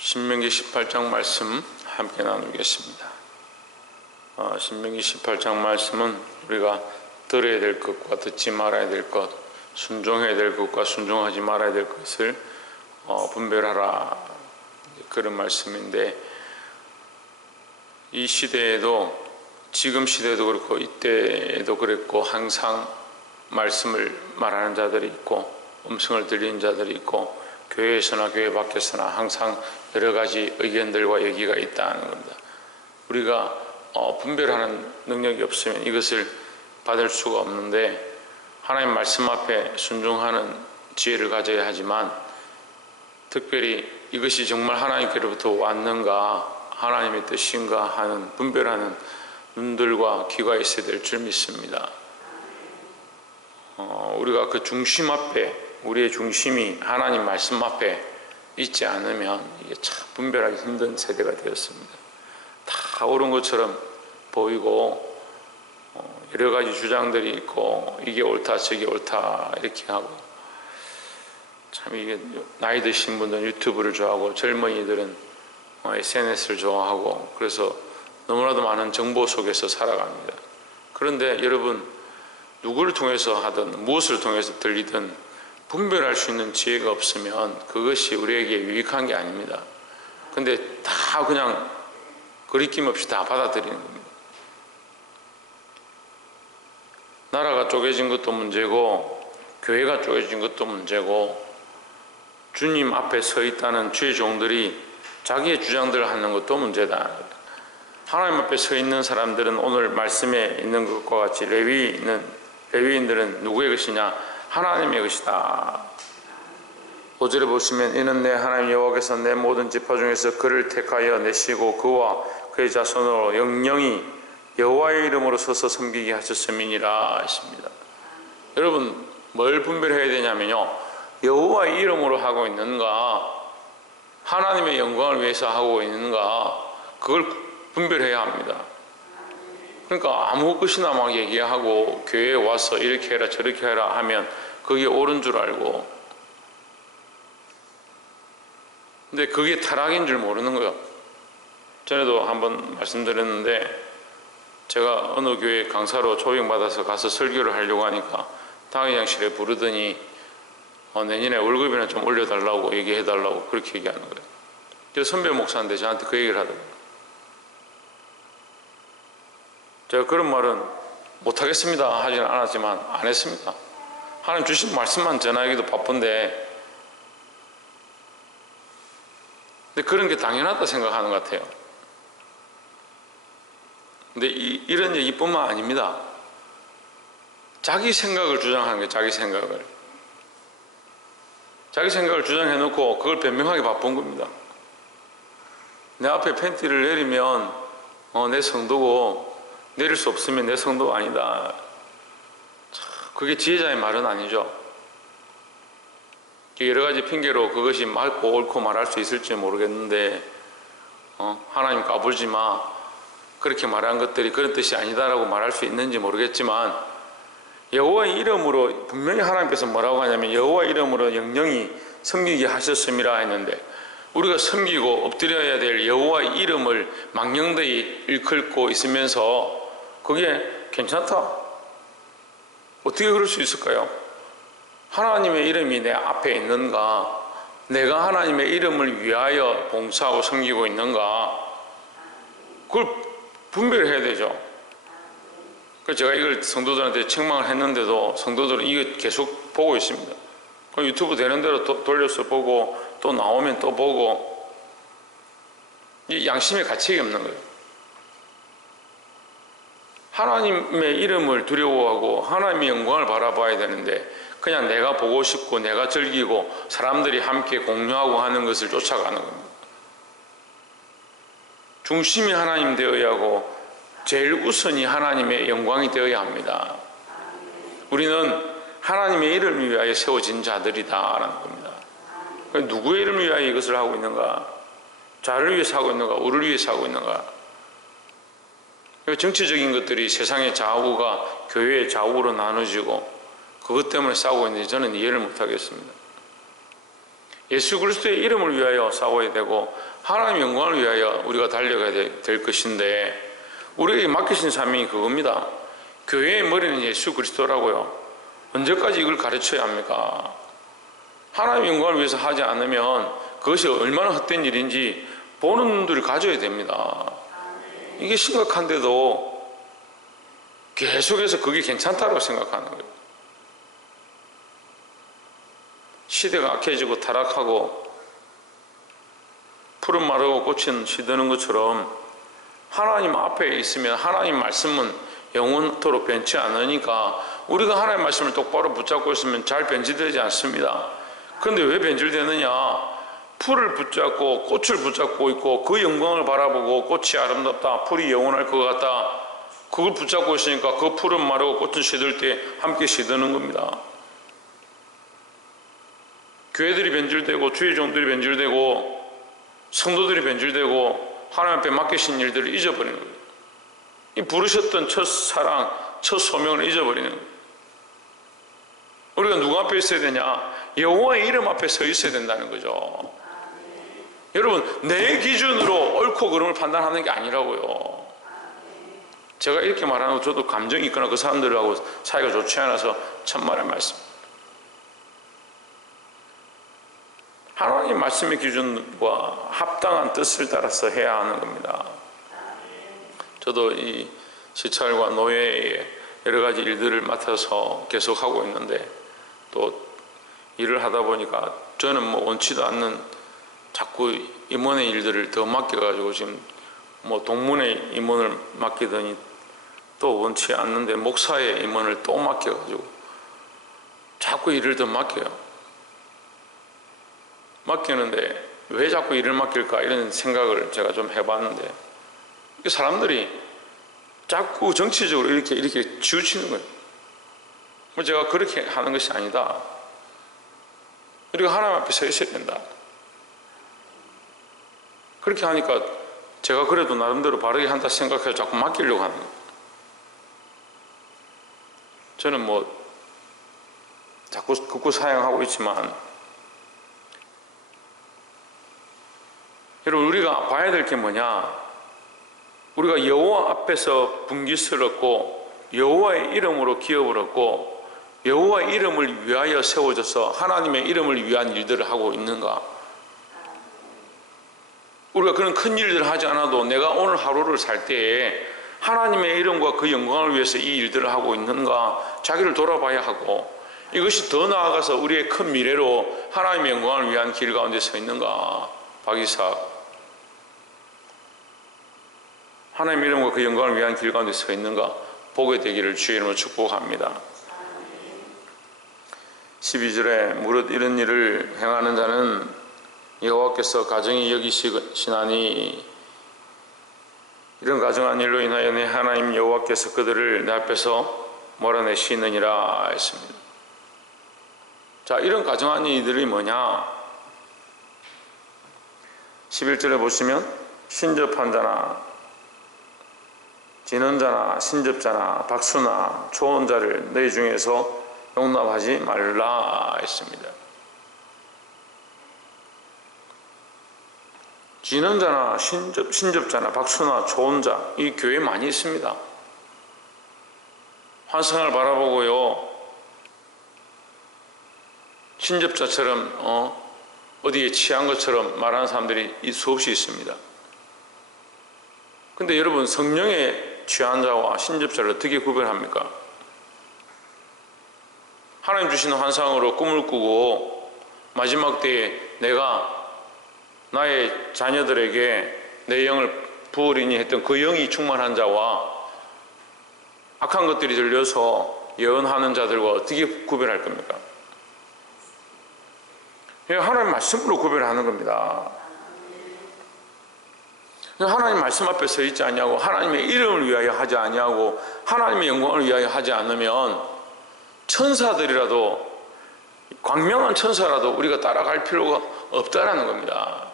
신명기 18장 말씀 함께 나누겠습니다. 신명기 18장 말씀은 우리가 들어야 될 것과 듣지 말아야 될 것, 순종해야 될 것과 순종하지 말아야 될 것을 분별하라, 그런 말씀인데, 이 시대에도, 지금 시대에도 그렇고 이때에도 그랬고, 항상 말씀을 말하는 자들이 있고 음성을 들리는 자들이 있고, 교회에서나 교회 밖에서나 항상 여러 가지 의견들과 얘기가 있다는 겁니다. 우리가 분별하는 능력이 없으면 이것을 받을 수가 없는데, 하나님 말씀 앞에 순종하는 지혜를 가져야 하지만, 특별히 이것이 정말 하나님께로부터 왔는가, 하나님의 뜻인가 하는 분별하는 눈들과 귀가 있어야 될 줄 믿습니다. 우리가 그 중심 앞에, 우리의 중심이 하나님 말씀 앞에 있지 않으면 이게 참 분별하기 힘든 세대가 되었습니다. 다 옳은 것처럼 보이고 여러 가지 주장들이 있고, 이게 옳다 저게 옳다 이렇게 하고, 참 이게 나이 드신 분들은 유튜브를 좋아하고 젊은이들은 SNS를 좋아하고, 그래서 너무나도 많은 정보 속에서 살아갑니다. 그런데 여러분, 누구를 통해서 하든 무엇을 통해서 들리든 분별할 수 있는 지혜가 없으면 그것이 우리에게 유익한 게 아닙니다. 근데 다 그냥 거리낌 없이 다 받아들이는 겁니다. 나라가 쪼개진 것도 문제고, 교회가 쪼개진 것도 문제고, 주님 앞에 서 있다는 주의 종들이 자기의 주장들을 하는 것도 문제다. 하나님 앞에 서 있는 사람들은 오늘 말씀에 있는 것과 같이 레위인들은 누구의 것이냐? 하나님의 것이다. 5절에 보시면, 이는 내 하나님 여호와께서 내 모든 지파 중에서 그를 택하여 내시고 그와 그의 자손으로 영영이 여호와의 이름으로 서서 섬기게 하셨음이니라 하십니다. 여러분, 뭘 분별해야 되냐면요, 여호와의 이름으로 하고 있는가, 하나님의 영광을 위해서 하고 있는가, 그걸 분별해야 합니다. 그러니까 아무 것이나 막 얘기하고 교회에 와서 이렇게 해라 저렇게 해라 하면 그게 옳은 줄 알고, 근데 그게 타락인 줄 모르는 거예요. 전에도 한번 말씀드렸는데, 제가 어느 교회 강사로 초빙받아서 가서 설교를 하려고 하니까 당회장실에 부르더니 내년에 월급이나 좀 올려달라고 얘기해달라고 그렇게 얘기하는 거예요. 저 선배 목사인데 저한테 그 얘기를 하더라고요. 제가 그런 말은 못하겠습니다 하지는 않았지만 안 했습니다. 하나님 주신 말씀만 전하기도 바쁜데, 근데 그런 게 당연하다 생각하는 것 같아요. 근데 이런 얘기뿐만 아닙니다. 자기 생각을 주장하는 거예요. 자기 생각을 주장해놓고 그걸 변명하기 바쁜 겁니다. 내 앞에 팬티를 내리면 내 성도고, 내릴 수 없으면 내 성도가 아니다. 그게 지혜자의 말은 아니죠. 여러 가지 핑계로 그것이 맞고 옳고 말할 수 있을지 모르겠는데, 하나님 까불지 마, 그렇게 말한 것들이 그런 뜻이 아니다라고 말할 수 있는지 모르겠지만, 여호와의 이름으로 분명히 하나님께서 뭐라고 하냐면, 여호와의 이름으로 영영이 섬기게 하셨음이라 했는데, 우리가 섬기고 엎드려야 될 여호와의 이름을 망령되이 일컬고 있으면서 그게 괜찮다? 어떻게 그럴 수 있을까요? 하나님의 이름이 내 앞에 있는가? 내가 하나님의 이름을 위하여 봉사하고 섬기고 있는가? 그걸 분별해야 되죠. 그래서 제가 이걸 성도들한테 책망을 했는데도 성도들은 이거 계속 보고 있습니다. 유튜브 되는 대로 돌려서 보고, 또 나오면 또 보고, 이 양심의 가책이 없는 거예요. 하나님의 이름을 두려워하고 하나님의 영광을 바라봐야 되는데, 그냥 내가 보고 싶고 내가 즐기고 사람들이 함께 공유하고 하는 것을 쫓아가는 겁니다. 중심이 하나님 되어야 하고 제일 우선이 하나님의 영광이 되어야 합니다. 우리는 하나님의 이름을 위하여 세워진 자들이다라는 겁니다. 누구의 이름을 위하여 이것을 하고 있는가? 자를 위해서 하고 있는가? 우리를 위해서 하고 있는가? 정치적인 것들이 세상의 좌우가 교회의 좌우로 나눠지고 그것 때문에 싸우고 있는데 저는 이해를 못하겠습니다. 예수 그리스도의 이름을 위하여 싸워야 되고 하나님의 영광을 위하여 우리가 달려가야 될 것인데, 우리에게 맡기신 사명이 그겁니다. 교회의 머리는 예수 그리스도라고요. 언제까지 이걸 가르쳐야 합니까? 하나님의 영광을 위해서 하지 않으면 그것이 얼마나 헛된 일인지 보는 눈들을 가져야 됩니다. 이게 심각한데도 계속해서 그게 괜찮다고 생각하는 거예요. 시대가 악해지고 타락하고 푸른 마르고 꽃은 시드는 것처럼 하나님 앞에 있으면 하나님 말씀은 영원토록 변치 않으니까 우리가 하나님 말씀을 똑바로 붙잡고 있으면 잘 변질되지 않습니다. 그런데 왜 변질되느냐? 풀을 붙잡고 꽃을 붙잡고 있고 그 영광을 바라보고 꽃이 아름답다, 풀이 영원할 것 같다, 그걸 붙잡고 있으니까 그 풀은 마르고 꽃은 시들 때 함께 시드는 겁니다. 교회들이 변질되고 주의 종들이 변질되고 성도들이 변질되고 하나님 앞에 맡기신 일들을 잊어버리는 거예요. 이 부르셨던 첫 사랑, 첫 소명을 잊어버리는 거예요. 우리가 누구 앞에 있어야 되냐? 여호와의 이름 앞에 서 있어야 된다는 거죠. 여러분, 내 기준으로 옳고 그름을 판단하는 게 아니라고요. 제가 이렇게 말하는 거 저도 감정이 있거나 그 사람들하고 사이가 좋지 않아서 천만의 말씀. 하나님 말씀의 기준과 합당한 뜻을 따라서 해야 하는 겁니다. 저도 이 시찰과 노예의 여러 가지 일들을 맡아서 계속 하고 있는데, 또 일을 하다 보니까 저는 뭐 원치도 않는 자꾸 임원의 일들을 더 맡겨가지고 지금 뭐 동문의 임원을 맡기더니 또 원치 않는데 목사의 임원을 또 맡겨가지고 자꾸 일을 더 맡겨요. 맡기는데 왜 자꾸 일을 맡길까 이런 생각을 제가 좀 해봤는데, 사람들이 자꾸 정치적으로 이렇게 치우치는 거예요. 제가 그렇게 하는 것이 아니다. 우리가 하나님 앞에 서 있어야 된다. 그렇게 하니까 제가 그래도 나름대로 바르게 한다 생각해서 자꾸 맡기려고 하는 거예요. 저는 뭐 자꾸 극구 사양하고 있지만, 여러분, 우리가 봐야 될 게 뭐냐? 우리가 여호와 앞에서 분기스럽고 여호와의 이름으로 기업을 얻고 여호와의 이름을 위하여 세워져서 하나님의 이름을 위한 일들을 하고 있는가? 우리가 그런 큰 일들을 하지 않아도 내가 오늘 하루를 살 때에 하나님의 이름과 그 영광을 위해서 이 일들을 하고 있는가? 자기를 돌아봐야 하고, 이것이 더 나아가서 우리의 큰 미래로 하나님의 영광을 위한 길 가운데 서 있는가? 박이삭, 하나님의 이름과 그 영광을 위한 길 가운데 서 있는가 보게 되기를 주의 이름으로 축복합니다. 12절에 무릇 이런 일을 행하는 자는 여호와께서 가정히 여기시나니 이런 가정한 일로 인하여 내 하나님 여호와께서 그들을 내 앞에서 몰아내시느니라 했습니다. 자, 이런 가정한 일들이 뭐냐? 11절에 보시면 신접한 자나 지는 자나 신접자나 박수나 초혼 자를 너희 중에서 용납하지 말라 했습니다. 지는 자나 신접자나 박수나 초혼 자, 이 교회에 많이 있습니다. 환상을 바라보고요, 신접자처럼 어디에 취한 것처럼 말하는 사람들이 수없이 있습니다. 근데 여러분, 성령에 취한 자와 신접자를 어떻게 구별합니까? 하나님 주시는 환상으로 꿈을 꾸고 마지막 때에 내가 나의 자녀들에게 내 영을 부으리니 했던 그 영이 충만한 자와 악한 것들이 들려서 예언하는 자들과 어떻게 구별할 겁니까? 하나님 말씀으로 구별하는 겁니다. 하나님 말씀 앞에 서 있지 아니하고 하나님의 이름을 위하여 하지 아니하고 하나님의 영광을 위하여 하지 않으면 천사들이라도, 광명한 천사라도 우리가 따라갈 필요가 없다라는 겁니다.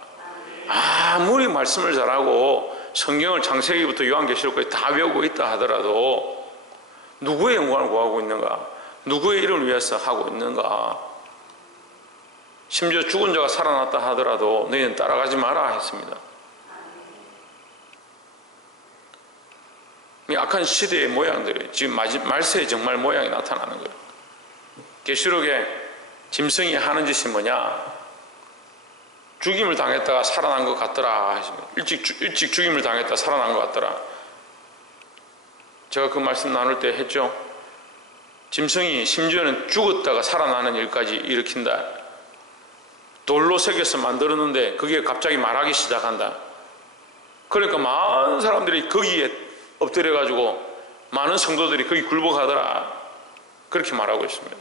아무리 말씀을 잘하고 성경을 창세기부터 요한계시록까지 다 외우고 있다 하더라도 누구의 영광을 구하고 있는가? 누구의 이름을 위해서 하고 있는가? 심지어 죽은 자가 살아났다 하더라도 너희는 따라가지 마라 했습니다. 악한 시대의 모양들이 지금 말세에 정말 모양이 나타나는 거예요. 계시록에 짐승이 하는 짓이 뭐냐? 죽임을 당했다가 살아난 것 같더라. 일찍 죽임을 당했다 살아난 것 같더라. 제가 그 말씀 나눌 때 했죠. 짐승이 심지어는 죽었다가 살아나는 일까지 일으킨다. 돌로 새겨서 만들었는데 그게 갑자기 말하기 시작한다. 그러니까 많은 사람들이 거기에 엎드려가지고 많은 성도들이 거기 굴복하더라. 그렇게 말하고 있습니다.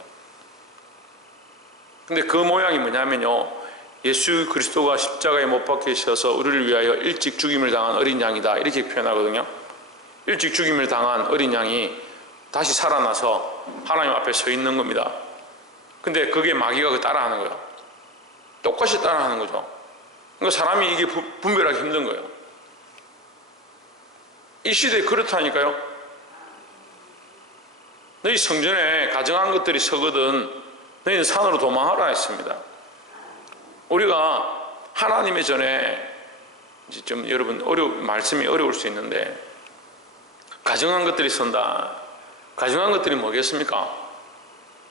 근데 그 모양이 뭐냐면요, 예수 그리스도가 십자가에 못 박히셔서 우리를 위하여 일찍 죽임을 당한 어린 양이다, 이렇게 표현하거든요. 일찍 죽임을 당한 어린 양이 다시 살아나서 하나님 앞에 서 있는 겁니다. 근데 그게 마귀가 따라하는 거예요. 똑같이 따라하는 거죠. 그러니까 사람이 이게 분별하기 힘든 거예요. 이 시대에 그렇다니까요. 너희 성전에 가증한 것들이 서거든 너희는 산으로 도망하라 했습니다. 우리가 하나님의 전에 좀 여러분 말씀이 어려울 수 있는데, 가증한 것들이 선다. 가증한 것들이 뭐겠습니까?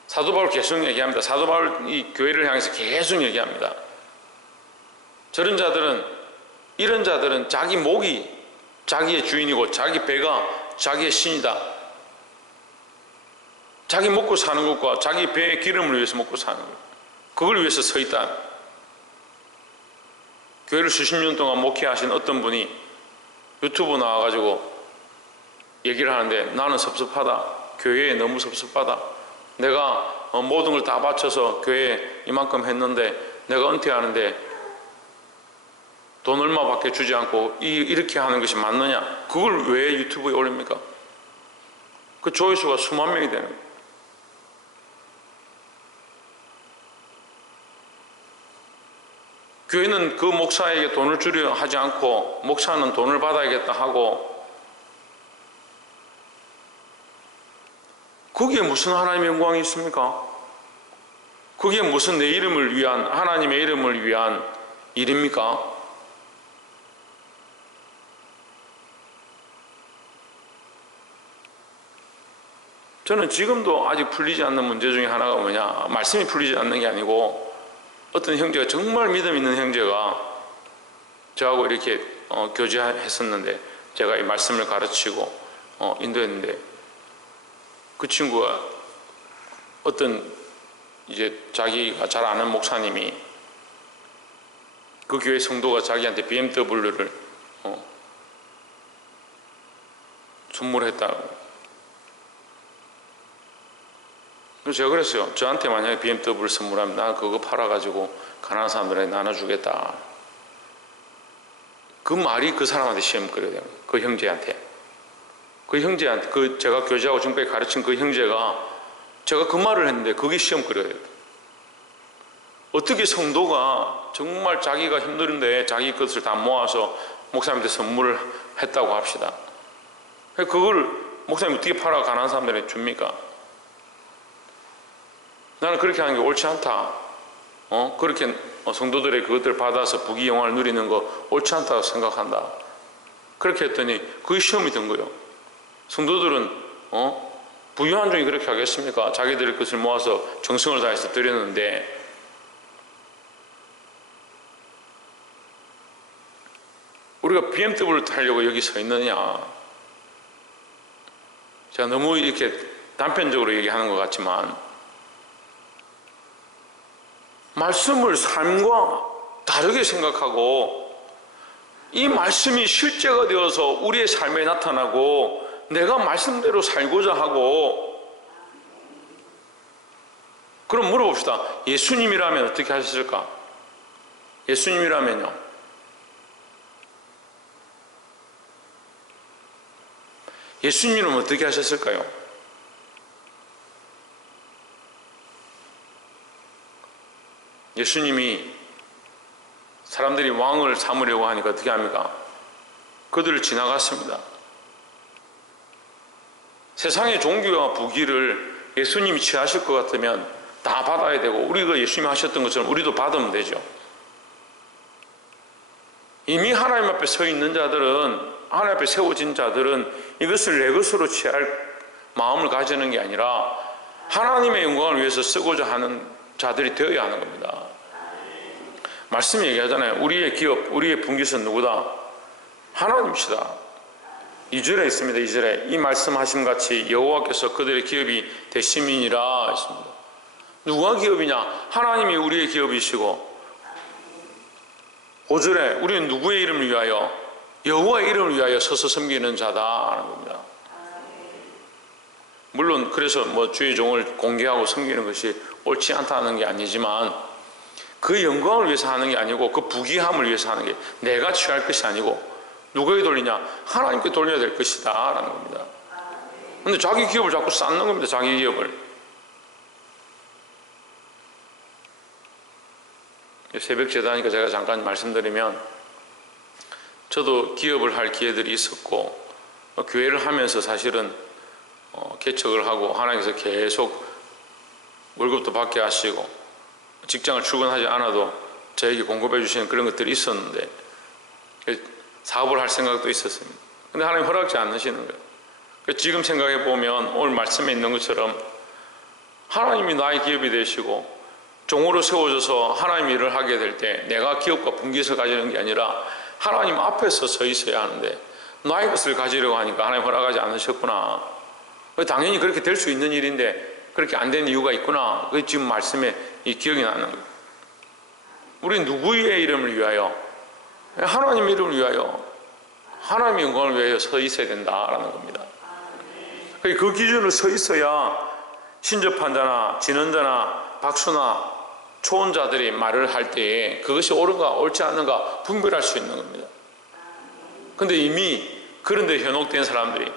사도 바울 계속 얘기합니다. 사도 바울이 교회를 향해서 계속 얘기합니다. 이런 자들은 자기 목이 자기의 주인이고 자기 배가 자기의 신이다. 자기 먹고 사는 것과 자기 배의 기름을 위해서 먹고 사는 것, 그걸 위해서 서 있다. 교회를 수십 년 동안 목회하신 어떤 분이 유튜브 나와가지고 얘기를 하는데, 나는 섭섭하다. 교회에 너무 섭섭하다. 내가 모든 걸 다 바쳐서 교회에 이만큼 했는데 내가 은퇴하는데 돈 얼마밖에 주지 않고 이렇게 하는 것이 맞느냐? 그걸 왜 유튜브에 올립니까? 그 조회수가 수만 명이 되는 거예요. 교회는 그 목사에게 돈을 주려 하지 않고 목사는 돈을 받아야겠다 하고, 거기에 무슨 하나님의 영광이 있습니까? 그게 무슨 내 이름을 위한, 하나님의 이름을 위한 일입니까? 저는 지금도 아직 풀리지 않는 문제 중에 하나가 뭐냐, 말씀이 풀리지 않는 게 아니고 어떤 형제가, 정말 믿음 있는 형제가 저하고 이렇게 교제했었는데, 제가 이 말씀을 가르치고 인도했는데, 그 친구가 어떤 이제 자기가 잘 아는 목사님이 그 교회 성도가 자기한테 BMW를 선물했다고. 그래서 제가 그랬어요. 저한테 만약에 BMW를 선물하면 나 그거 팔아가지고 가난한 사람들에게 나눠주겠다. 그 말이 그 사람한테 시험 끌어야 돼요. 그 형제한테. 제가 교제하고 지금까지 가르친 그 형제가, 제가 그 말을 했는데 그게 시험 끌어야 돼요. 어떻게 성도가 정말 자기가 힘들은데 자기 것을 다 모아서 목사님한테 선물을 했다고 합시다. 그걸 목사님 어떻게 팔아 가난한 사람들에게 줍니까? 나는 그렇게 하는 게 옳지 않다. 그렇게 성도들의 그것들을 받아서 부귀 영화를 누리는 거 옳지 않다고 생각한다. 그렇게 했더니 그게 시험이 된 거예요. 성도들은 부유한 종이 그렇게 하겠습니까? 자기들의 것을 모아서 정성을 다해서 드렸는데, 우리가 BMW를 타려고 여기 서 있느냐? 제가 너무 이렇게 단편적으로 얘기하는 것 같지만, 말씀을 삶과 다르게 생각하고 이 말씀이 실제가 되어서 우리의 삶에 나타나고 내가 말씀대로 살고자 하고. 그럼 물어봅시다. 예수님이라면 어떻게 하셨을까? 예수님이라면요, 예수님은 어떻게 하셨을까요? 예수님이 사람들이 왕을 삼으려고 하니까 어떻게 합니까? 그들을 지나갔습니다. 세상의 종교와 부귀를 예수님이 취하실 것 같으면 다 받아야 되고 우리가 예수님이 하셨던 것처럼 우리도 받으면 되죠. 이미 하나님 앞에 서 있는 자들은, 하나님 앞에 세워진 자들은 이것을 내 것으로 취할 마음을 가지는 게 아니라 하나님의 영광을 위해서 쓰고자 하는 자들이 되어야 하는 겁니다. 말씀이 얘기하잖아요. 우리의 기업, 우리의 분깃은 누구다? 하나님이시다. 2절에 있습니다. 2절에 이 말씀하심 같이 여호와께서 그들의 기업이 되심이니라 했습니다. 누가 기업이냐? 하나님이 우리의 기업이시고, 5절에 우리는 누구의 이름을 위하여? 여호와의 이름을 위하여 서서 섬기는 자다 하는 겁니다. 물론 그래서 주의 종을 공개하고 섬기는 것이 옳지 않다는 게 아니지만, 그 영광을 위해서 하는 게 아니고 그 부귀함을 위해서 하는 게, 내가 취할 것이 아니고 누구에게 돌리냐? 하나님께 돌려야 될 것이다 라는 겁니다. 근데 자기 기업을 자꾸 쌓는 겁니다. 자기 기업을. 새벽 제다니까 제가 잠깐 말씀드리면, 저도 기업을 할 기회들이 있었고 교회를 하면서 사실은 개척을 하고 하나님께서 계속 월급도 받게 하시고 직장을 출근하지 않아도 저에게 공급해 주시는 그런 것들이 있었는데, 사업을 할 생각도 있었습니다. 근데 하나님 허락지 않으시는 거예요. 지금 생각해 보면 오늘 말씀에 있는 것처럼 하나님이 나의 기업이 되시고 종으로 세워져서 하나님 일을 하게 될 때 내가 기업과 분깃을 가지는 게 아니라 하나님 앞에서 서 있어야 하는데 나의 것을 가지려고 하니까 하나님 허락하지 않으셨구나. 당연히 그렇게 될 수 있는 일인데 그렇게 안 된 이유가 있구나. 그게 지금 말씀에 이 기억이 나는 거예요. 우리는 누구의 이름을 위하여? 하나님의 이름을 위하여, 하나님의 영광을 위하여 서 있어야 된다라는 겁니다. 그 기준으로 서 있어야 신접한 자나 진언자나 박수나 초혼자들이 말을 할 때에 그것이 옳은가 옳지 않은가 분별할 수 있는 겁니다. 근데 이미 그런 데 현혹된 사람들이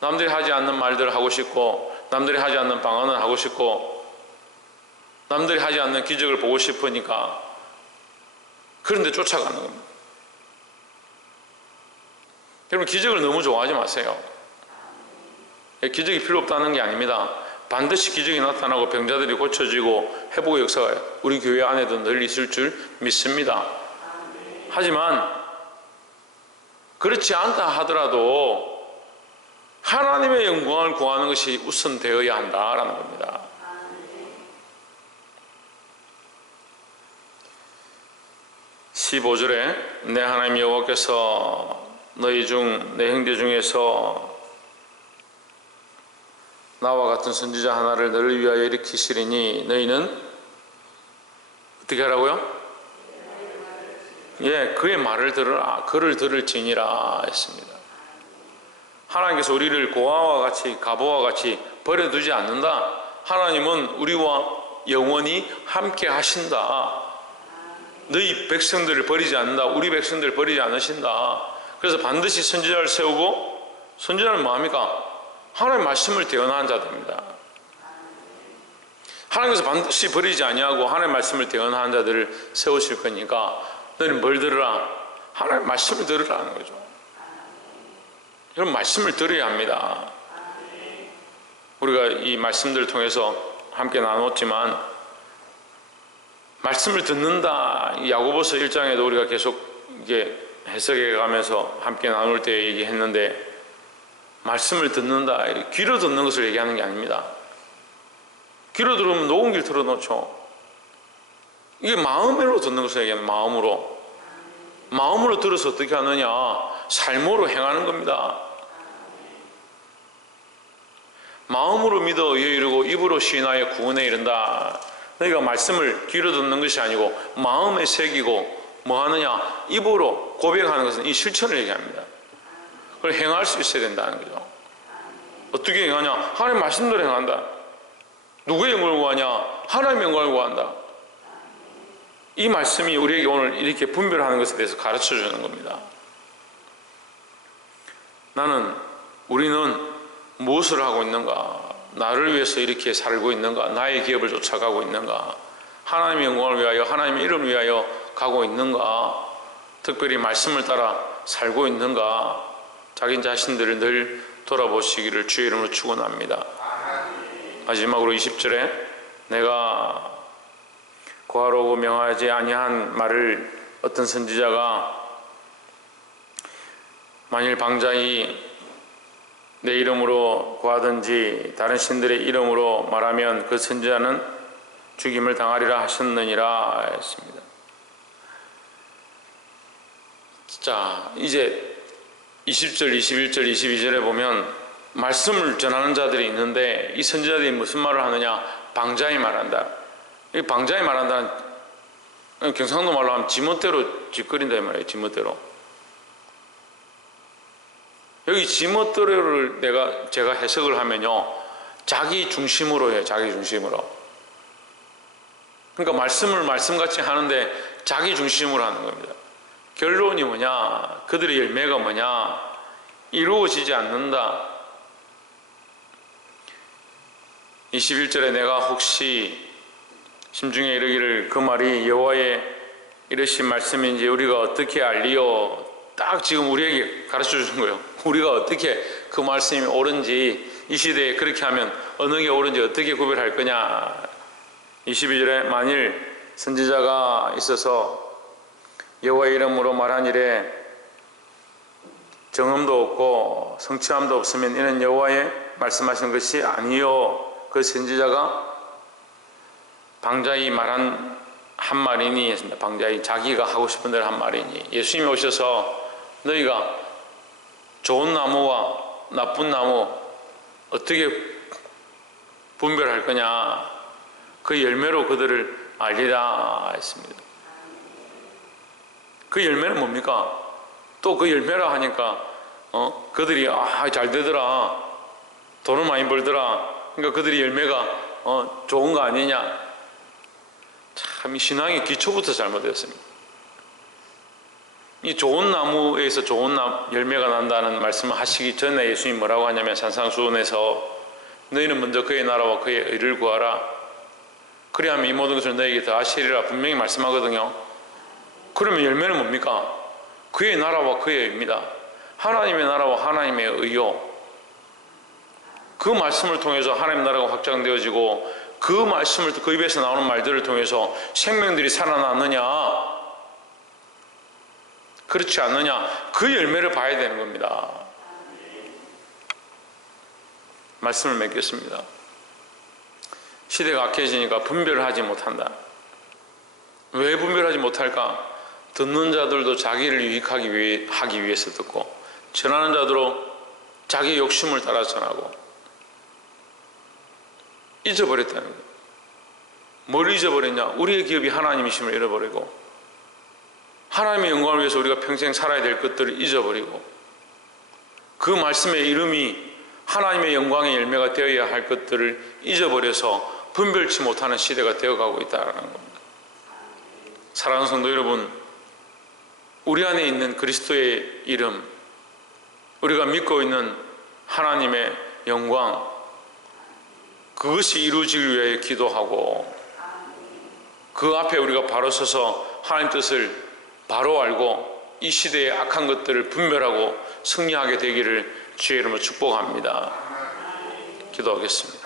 남들이 하지 않는 말들을 하고 싶고, 남들이 하지 않는 방언을 하고 싶고, 남들이 하지 않는 기적을 보고 싶으니까 그런 데 쫓아가는 겁니다. 여러분, 기적을 너무 좋아하지 마세요. 기적이 필요 없다는 게 아닙니다. 반드시 기적이 나타나고 병자들이 고쳐지고 회복의 역사가 우리 교회 안에도 늘 있을 줄 믿습니다. 하지만 그렇지 않다 하더라도 하나님의 영광을 구하는 것이 우선되어야 한다라는 겁니다. (15절에) 내 하나님 여호와께서 너희 중 내 형제 중에서 나와 같은 선지자 하나를 너를 위하여 일으키시리니 너희는 어떻게 하라고요? 그의 말을 들으라. 그를 들을지니라 했습니다. 하나님께서 우리를 고아와 같이 가보와 같이 버려두지 않는다. 하나님은 우리와 영원히 함께 하신다. 너희 백성들을 버리지 않는다. 우리 백성들을 버리지 않으신다. 그래서 반드시 선지자를 세우고, 선지자는 뭐합니까? 하나님의 말씀을 대언하는 자들입니다. 하나님께서 반드시 버리지 아니하고 하나님의 말씀을 대언하는 자들을 세우실 거니까 너희는 뭘 들으라? 하나님의 말씀을 들으라는 거죠. 여러분, 말씀을 들어야 합니다. 우리가 이 말씀들을 통해서 함께 나눴지만, 말씀을 듣는다, 야고보서 1장에도 우리가 계속 이게 해석해 가면서 함께 나눌 때 얘기했는데, 말씀을 듣는다, 귀로 듣는 것을 얘기하는 게 아닙니다. 귀로 들으면 녹은 길 틀어놓죠. 이게 마음으로 듣는 것을 얘기하는, 마음으로 들어서 어떻게 하느냐? 삶으로 행하는 겁니다. 마음으로 믿어 의에 이르고 입으로 시인하여 구원에 이른다. 너희가 말씀을 귀로 듣는 것이 아니고 마음에 새기고 뭐 하느냐? 입으로 고백하는 것은 이 실천을 얘기합니다. 그걸 행할 수 있어야 된다는 거죠. 어떻게 행하냐? 하나님 말씀대로 행한다. 누구의 영광을 구하냐? 하나님의 영광을 구한다. 이 말씀이 우리에게 오늘 이렇게 분별하는 것에 대해서 가르쳐 주는 겁니다. 우리는 무엇을 하고 있는가? 나를 위해서 이렇게 살고 있는가? 나의 기업을 쫓아가고 있는가? 하나님의 영광을 위하여, 하나님의 이름을 위하여 가고 있는가? 특별히 말씀을 따라 살고 있는가? 자기 자신들을 늘 돌아보시기를 주의 이름으로 축원합니다. 마지막으로 20절에 내가 고하라고 명하지 아니한 말을 어떤 선지자가 만일 방자히 내 이름으로 고하든지 다른 신들의 이름으로 말하면 그 선지자는 죽임을 당하리라 하셨느니라 했습니다. 자, 이제 20절, 21절, 22절에 보면 말씀을 전하는 자들이 있는데 이 선지자들이 무슨 말을 하느냐? 방자히 말한다. 이 방자히 말한다는 경상도 말로 하면 지멋대로 짓거린다 이 말이에요. 지멋대로. 여기 지멋대로를 제가 해석을 하면요, 자기 중심으로 해요. 자기 중심으로. 그러니까 말씀을 말씀같이 하는데 자기 중심으로 하는 겁니다. 결론이 뭐냐? 그들의 열매가 뭐냐? 이루어지지 않는다. 21절에 내가 혹시 심중에 이르기를 그 말이 여호와의 이르신 말씀인지 우리가 어떻게 알리요? 딱 지금 우리에게 가르쳐 주는 거예요. 우리가 어떻게 그 말씀이 옳은지, 이 시대에 그렇게 하면 어느 게 옳은지 어떻게 구별할 거냐. 22절에 만일 선지자가 있어서 여호와의 이름으로 말한 일에 정음도 없고 성취함도 없으면 이는 여호와의 말씀하신 것이 아니요, 그 선지자가 방자히 말한 한 말이니 했습니다. 방자히 자기가 하고 싶은 대로 한 말이니. 예수님이 오셔서 너희가 좋은 나무와 나쁜 나무 어떻게 분별할 거냐, 그 열매로 그들을 알리라 했습니다. 그 열매는 뭡니까? 또 그 열매라 하니까 그들이 잘 되더라, 돈을 많이 벌더라, 그러니까 그들이 열매가 좋은 거 아니냐. 참 신앙의 기초부터 잘못되었습니다. 이 좋은 나무에서 좋은 열매가 난다는 말씀을 하시기 전에 예수님이 뭐라고 하냐면 산상수훈에서 너희는 먼저 그의 나라와 그의 의를 구하라, 그리하면 이 모든 것을 너희에게 더하시리라 분명히 말씀하거든요. 그러면 열매는 뭡니까? 그의 나라와 그의 의입니다. 하나님의 나라와 하나님의 의요. 그 말씀을 통해서 하나님 나라가 확장되어지고 그 말씀을, 그 입에서 나오는 말들을 통해서 생명들이 살아나느냐 그렇지 않느냐, 그 열매를 봐야 되는 겁니다. 말씀을 맺겠습니다. 시대가 악해지니까 분별을 하지 못한다. 왜 분별하지 못할까? 듣는 자들도 자기를 유익하기 하기 위해서 듣고, 전하는 자들도 자기 욕심을 따라 전하고, 잊어버렸다는 거예요. 뭘 잊어버렸냐? 우리의 기업이 하나님이심을 잃어버리고, 하나님의 영광을 위해서 우리가 평생 살아야 될 것들을 잊어버리고, 그 말씀의 이름이 하나님의 영광의 열매가 되어야 할 것들을 잊어버려서 분별치 못하는 시대가 되어가고 있다는 겁니다. 사랑하는 성도 여러분, 우리 안에 있는 그리스도의 이름, 우리가 믿고 있는 하나님의 영광, 그것이 이루어지기 위해 기도하고 그 앞에 우리가 바로 서서 하나님 뜻을 바로 알고 이 시대의 악한 것들을 분별하고 승리하게 되기를 주의 이름으로 축복합니다. 기도하겠습니다.